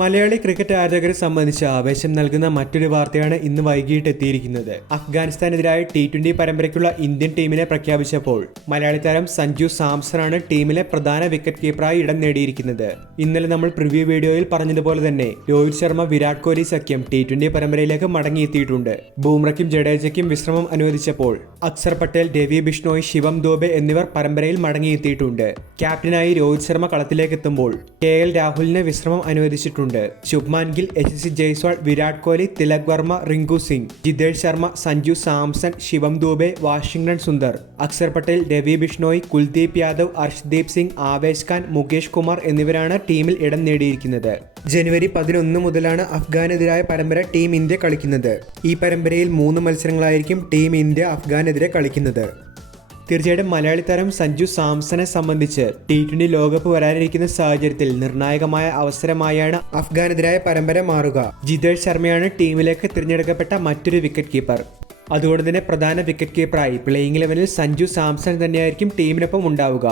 Malayali cricket ആരാധകരെ സംബന്ധിച്ച് ആവേശം നൽകുന്ന മറ്റൊരു വാർത്തയാണ് ഇന്ന് വൈകിട്ട് എത്തിയിരിക്കുന്നത്. അഫ്ഗാനിസ്ഥാനെതിരായ ടി ട്വന്റി പരമ്പരയ്ക്കുള്ള ഇന്ത്യൻ ടീമിനെ പ്രഖ്യാപിച്ചപ്പോൾ മലയാളി താരം സഞ്ജു സാംസണാണ് ടീമിലെ പ്രധാന വിക്കറ്റ് കീപ്പറായി ഇടം നേടിയിരിക്കുന്നത്. ഇന്നലെ നമ്മൾ പ്രിവ്യൂ വീഡിയോയിൽ പറഞ്ഞതുപോലെ തന്നെ രോഹിത് ശർമ്മ വിരാട് കോഹ്ലി സഖ്യം ടി ട്വന്റി പരമ്പരയിലേക്ക് മടങ്ങിയെത്തിയിട്ടുണ്ട്. ബൂമ്രയ്ക്കും ജഡേജയ്ക്കും വിശ്രമം അനുവദിച്ചപ്പോൾ അക്സർ പട്ടേൽ രവി ബിഷ്ണോയ് ശിവം ദോബെ എന്നിവർ പരമ്പരയിൽ മടങ്ങിയെത്തിയിട്ടുണ്ട്. ക്യാപ്റ്റനായി രോഹിത് ശർമ്മ കളത്തിലേക്ക് എത്തുമ്പോൾ കെ എൽ രാഹുലിന് വിശ്രമം അനുവദിച്ചിട്ടുണ്ട്. Shubman Gill C Jaiswal Virat Kohli Tilak Varma Rinku Singh Jitesh Sharma Sanju Samson Shivam Dube Washington Sundar. അക്സർ പട്ടേൽ രവി ബിഷ്ണോയ് കുൽദീപ് യാദവ് അർഷ്ദീപ് സിംഗ് ആവേശ് ഖാൻ മുകേഷ് കുമാർ എന്നിവരാണ് ടീമിൽ ഇടം നേടിയിരിക്കുന്നത്. ജനുവരി പതിനൊന്ന് മുതലാണ് അഫ്ഗാനെതിരായ പരമ്പര ടീം ഇന്ത്യ കളിക്കുന്നത്. ഈ പരമ്പരയിൽ മൂന്ന് മത്സരങ്ങളായിരിക്കും ടീം ഇന്ത്യ അഫ്ഗാനെതിരെ കളിക്കുന്നത്. തീർച്ചയായിട്ടും മലയാളി താരം സഞ്ജു സാംസനെ സംബന്ധിച്ച് ടി ട്വന്റി ലോകകപ്പ് വരാനിരിക്കുന്ന സാഹചര്യത്തിൽ നിർണായകമായ അവസരമായാണ് അഫ്ഗാനെതിരായ പരമ്പര മാറുക. ജിതേഷ് ശർമ്മയാണ് ടീമിലേക്ക് തിരഞ്ഞെടുക്കപ്പെട്ട മറ്റൊരു വിക്കറ്റ് കീപ്പർ അതുകൊണ്ട് തന്നെ പ്രധാന വിക്കറ്റ് കീപ്പറായി പ്ലേയിങ് ഇലവനിൽ സഞ്ജു സാംസൺ തന്നെയായിരിക്കും ടീമിനൊപ്പം ഉണ്ടാവുക.